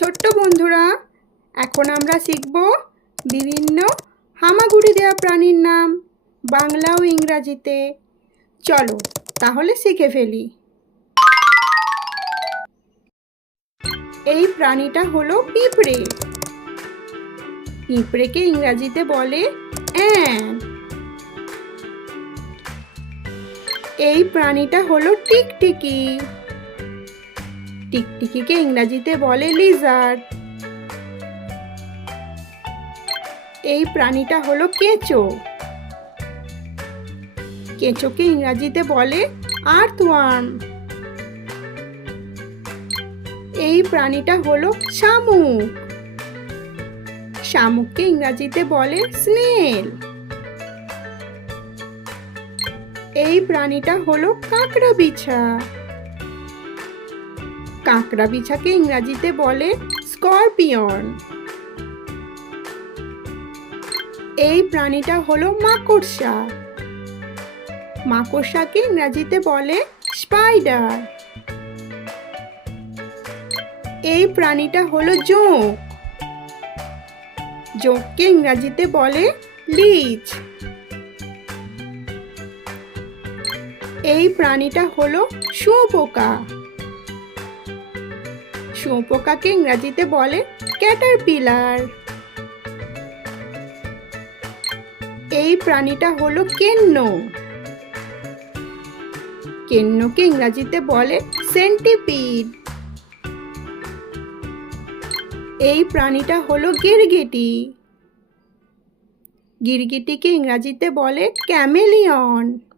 ছোট্ট বন্ধুরা, এখন আমরা শিখব বিভিন্ন হামাগুড়ি দেওয়া প্রাণীর নাম বাংলা ও ইংরাজিতে। চলো তাহলে শিখে ফেলি। এই প্রাণীটা হলো পিঁপড়ে। পিঁপড়েকে ইংরাজিতে বলে অ্যান্ট। এই প্রাণীটা হলো টিকটিকি। টিকটিকিকে ইংরাজিতে বলে লিজার্ড। এই প্রাণীটা হলো কেঁচো। কেঁচোকে ইংরাজিতে বলে আর্থওয়ার্ম। এই প্রাণীটা হলো শামুক। শামুককে ইংরাজিতে বলে স্নেল। এই প্রাণীটা হলো কাঁকড়া বিছা। কাঁকড়া বিছাকে ইংরাজিতে বলে স্করপিয়ন। এই প্রাণীটা হলো মাকড়সা। মাকড়সাকে ইংরাজিতে বলে স্পাইডার। এই প্রাণীটা হলো জোঁক। জোঁককে ইংরাজিতে বলে লিচ। এই প্রাণীটা হলো শুঁয়োপোকা। শুঁয়োপোকাকে ইংরাজিতে বলে ক্যাটারপিলার। এই প্রাণীটা হলো কেন্ন। কেন্নকে ইংরাজিতে বলে সেন্টিপিড। এই প্রাণীটা হলো গিরগিটি। গিরগিটিকে ইংরাজিতে বলে ক্যামেলিয়ন।